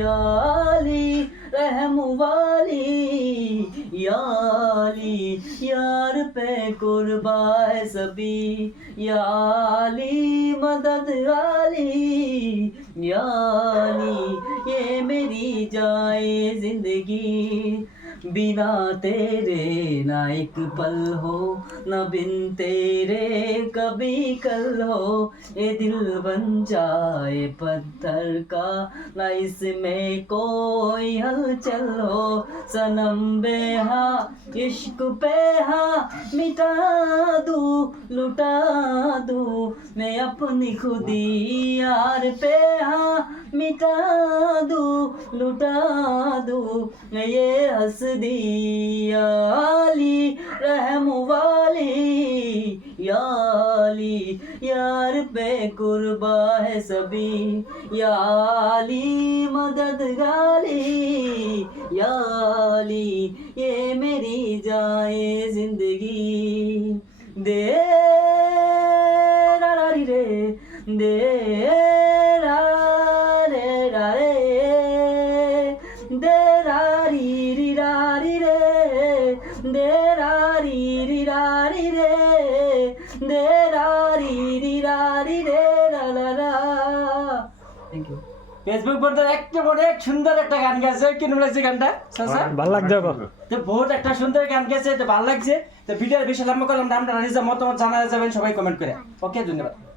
या अली रहम वाली, या अली यार पे कुर्बा है सभी, या अली मदद वाली, या अली ये मेरी जाए जिंदगी, बिना तेरे ना एक पल हो, ना बिन तेरे कभी कल हो, ये दिल बन जाए पत्थर का, ना इसमें कोई हलचल हो, सनम बेहा इश्क पे हाँ मिटा दूँ लुटा दूँ मैं अपनी खुदी, यार पे हाँ मिटा दूँ लुटा दूँ मैं ये हंसदी, या अली रहम वाली, या अली यार पे कुर्बा है सभी, या अली मदद गाली, या अली ये मेरी जाए जिंदगी, दे रा रा री रे, दे रा रे रा रे, दे रा री रा री रे, दे रा री रा री रे, दे रा री रे রা লা লা। Thank you. ফেসবুক বন্ধুর অনেক সুন্দর একটা গান গেছে, কি নাম লাগছে গানটা? ভালো লাগছে তো বহুত একটা সুন্দর গান গেছে, তো ভালো লাগছে। তো ভিডিও বেশি লম্বা করলাম না, আপনারা নিজের মতামত জানা যাবেন সবাই কমেন্ট করে। ওকে, ধন্যবাদ।